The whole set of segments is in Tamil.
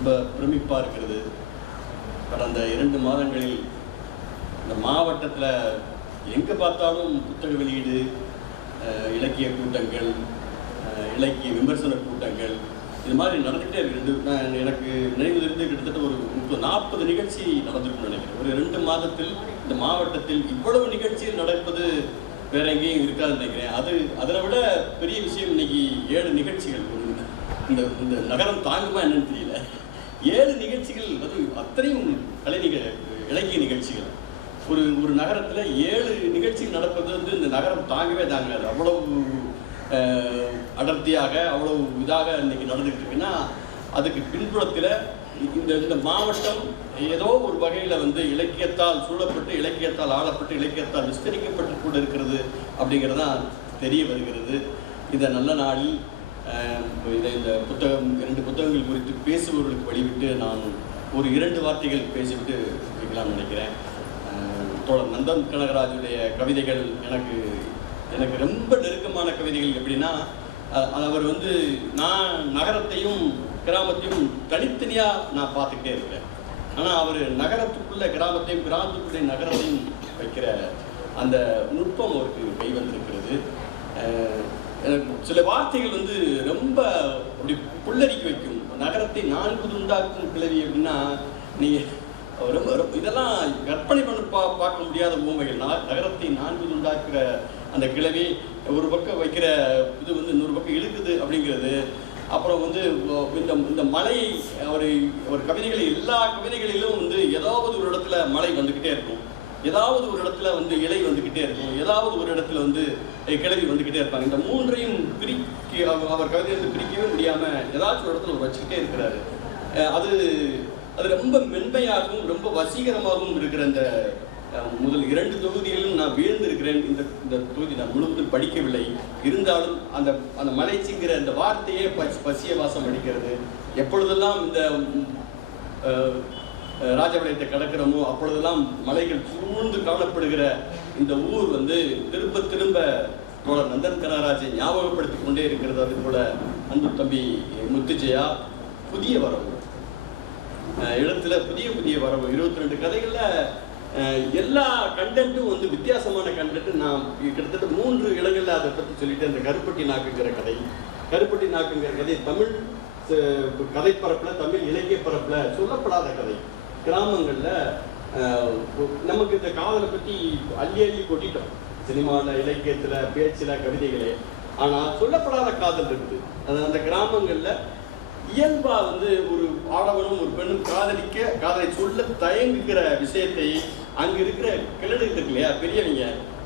ரொம்ப பிரமிப்பாக இருக்கிறது. கடந்த இரண்டு மாதங்களில் இந்த மாவட்டத்தில் எங்கே பார்த்தாலும் புத்தக வெளியீடு இலக்கிய கூட்டங்கள் இலக்கிய விமர்சன கூட்டங்கள் இது மாதிரி நடந்துகிட்டே இருக்கு. ரெண்டு நான் எனக்கு நினைவிலிருந்து இருந்து கிட்டத்தட்ட ஒரு முப்பது நாற்பது நிகழ்ச்சி நடந்திருக்கும்னு நினைக்கிறேன். ஒரு ரெண்டு மாதத்தில் இந்த மாவட்டத்தில் இவ்வளவு நிகழ்ச்சிகள் நடப்பது வேற எங்கேயும் இருக்காதுன்னு நினைக்கிறேன். அது அதை விட பெரிய விஷயம் இன்னைக்கு ஏழு நிகழ்ச்சிகள். இந்த இந்த நகரம் தாங்குமா என்னன்னு தெரியல. ஏழு நிகழ்ச்சிகள் அது அத்தனையும் கலை நிக இலக்கிய நிகழ்ச்சிகள். ஒரு ஒரு நகரத்தில் ஏழு நிகழ்ச்சிகள் நடப்பது வந்து இந்த நகரம் தாங்கவே தாங்காது. அவ்வளவு அடர்த்தியாக அவ்வளவு இதாக இன்னைக்கு நடந்துகிட்டு இருக்குன்னா அதுக்கு பின்புறத்தில் இந்த இந்த மாவட்டம் ஏதோ ஒரு வகையில் வந்து இலக்கியத்தால் சூழப்பட்டு இலக்கியத்தால் ஆளப்பட்டு இலக்கியத்தால் விஸ்தரிக்கப்பட்டு கூட இருக்கிறது அப்படிங்கிறது தான் தெரிய வருகிறது. இந்த நல்ல நாளில் இதை இந்த புத்தகம் இரண்டு புத்தகங்கள் குறித்து பேசுபவர்களுக்கு வழிவிட்டு நான் ஒரு இரண்டு வார்த்தைகள் பேசிவிட்டு வைக்கலாம்னு நினைக்கிறேன். தோழர் நந்தன் கனகராஜுடைய கவிதைகள் எனக்கு எனக்கு ரொம்ப நெருக்கமான கவிதைகள் எப்படின்னா அவர் வந்து நான் நகரத்தையும் கிராமத்தையும் தனித்தனியாக நான் பார்த்துக்கிட்டே இருக்கிறேன் ஆனால் அவர் நகரத்துக்குள்ள கிராமத்தையும் கிராமத்துக்குள்ளே நகரத்தையும் வைக்கிற அந்த நுட்பம் அவருக்கு கை வந்திருக்கிறது. சில வார்த்தைகள் வந்து ரொம்ப அப்படி புல்லரிக்க வைக்கும். நகரத்தை நான்கு துண்டாக்கும் கிளவி அப்படின்னா நீங்கள் ரொம்ப ரொம்ப- இதெல்லாம் கற்பனை பண்ணி பா பார்க்க முடியாத பூமைகள் நகரத்தை நான்கு துண்டாக்குற அந்த கிளவி ஒரு பக்கம் வைக்கிற இது வந்து இன்னொரு பக்கம் இழுக்குது அப்படிங்கிறது. அப்புறம் வந்து இந்த இந்த மலை அவர் ஒரு கவிதைகள் எல்லா கவிதைகளிலும் வந்து ஏதாவது ஒரு இடத்துல மழை வந்துக்கிட்டே இருக்கும். ஏதாவது ஒரு இடத்துல வந்து இலை வந்துக்கிட்டே இருக்கும். ஏதாவது ஒரு இடத்துல வந்து கிளவி வந்துக்கிட்டே இருப்பாங்க. இந்த மூன்றையும் பிரிக்க அவர் அவர் வந்து பிரிக்கவே முடியாமல் ஏதாச்சும் ஒரு இடத்துல வச்சுக்கிட்டே இருக்கிறாரு. அது அது ரொம்ப மென்மையாகவும் ரொம்ப வசீகரமாகவும் இருக்கிற அந்த முதல் இரண்டு தொகுதிகளிலும் நான் வீழ்ந்திருக்கிறேன். இந்த இந்த தொகுதி நான் முழுவதும் படிக்கவில்லை. இருந்தாலும் அந்த அந்த மலைச்சிங்கிற அந்த வார்த்தையே பசி பசிய வாசம் அடிக்கிறது. எப்பொழுதெல்லாம் இந்த ராஜபாளையத்தை கடக்கிறோமோ அப்பொழுதெல்லாம் மலைகள் சூழ்ந்து காணப்படுகிற இந்த ஊர் வந்து திரும்ப திரும்ப தோழர் நந்தன் கனகராஜை ஞாபகப்படுத்தி கொண்டே இருக்கிறது. அது போல அன்பு தம்பி முத்துஜெயா புதிய வரவு. இடத்துல புதிய புதிய வரவு. இருபத்தி ரெண்டு கதைகளில் எல்லா கண்டென்ட்டும் வந்து வித்தியாசமான கண்டென்ட் நான் கிட்டத்தட்ட மூன்று இடங்களில் அதை பற்றி சொல்லிட்டு அந்த கருப்பட்டி நாக்குங்கிற கதை. கருப்பட்டி நாக்குங்கிற கதை தமிழ் கதை பரப்பில் தமிழ் இலக்கிய பரப்பில் சொல்லப்படாத கதை. கிராமங்களில் நமக்கு இந்த காதலை பற்றி அள்ளி அள்ளி கொட்டிட்டோம். சினிமாவில் இலக்கியத்தில் பேச்சில் கவிதைகளே. ஆனால் சொல்லப்படாத காதல் இருக்குது. அது அந்த கிராமங்களில் இயல்பா வந்து ஒரு ஆடவனும் ஒரு பெண்ணும் காதலிக்க காதலை சொல்ல தயங்குகிற விஷயத்தை அங்க இருக்கிற கிழடுகள் இருக்கு இல்லையா பெரியவங்க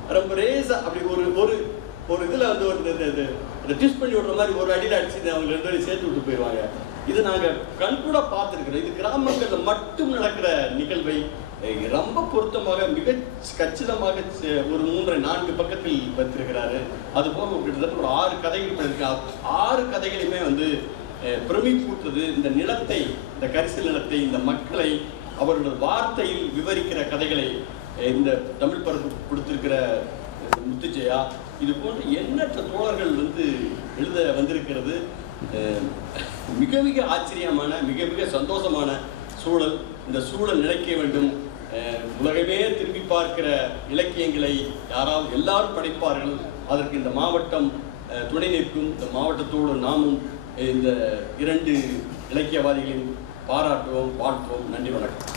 ரொம்ப ரேஸாக அப்படி ஒரு ஒரு ஒரு இதுல வந்து ஒரு இந்த- ட்விஸ்ட் பண்ணி விடுற மாதிரி ஒரு அடியில் அடிச்சு அவங்க ரெண்டு பேரும் சேர்த்து விட்டு போயிடுவாங்க இது நாங்க கண்கூட பார்த்துருக்கிறோம். இது கிராமங்கள்ல மட்டும் நடக்கிற நிகழ்வை ரொம்ப பொருத்தமாக மிக கச்சிதமாக ஒரு மூன்று நான்கு பக்கத்தில் வைத்திருக்கிறாரு. அது போக கிட்டத்தட்ட ஒரு ஆறு கதைகள் பண்ணியிருக்காங்க ஆறு கதைகளையுமே வந்து அஹ், பிரமிப்பூட்டுறது இந்த நிலத்தை இந்த கரிசல் நிலத்தை இந்த மக்களை அவர்களோட வார்த்தையில் விவரிக்கிற கதைகளை இந்த தமிழ் பரப்பு கொடுத்திருக்கிற முத்துஜெயா இது போன்ற எண்ணற்ற தோழர்கள் வந்து எழுத வந்திருக்கிறது. மிக மிக ஆச்சரியமான மிக மிக சந்தோஷமான சூழல். இந்த சூழல் நிலைக்க வேண்டும். உலகமே திரும்பி பார்க்கிற இலக்கியங்களை யாராவது எல்லாரும் படைப்பார்கள். அதற்கு இந்த மாவட்டம் துணை நிற்கும். இந்த மாவட்டத்தோடு நாமும் இந்த இரண்டு இலக்கியவாதிகளையும் பாராட்டுவோம் வாழ்த்துவோம். நன்றி வணக்கம்.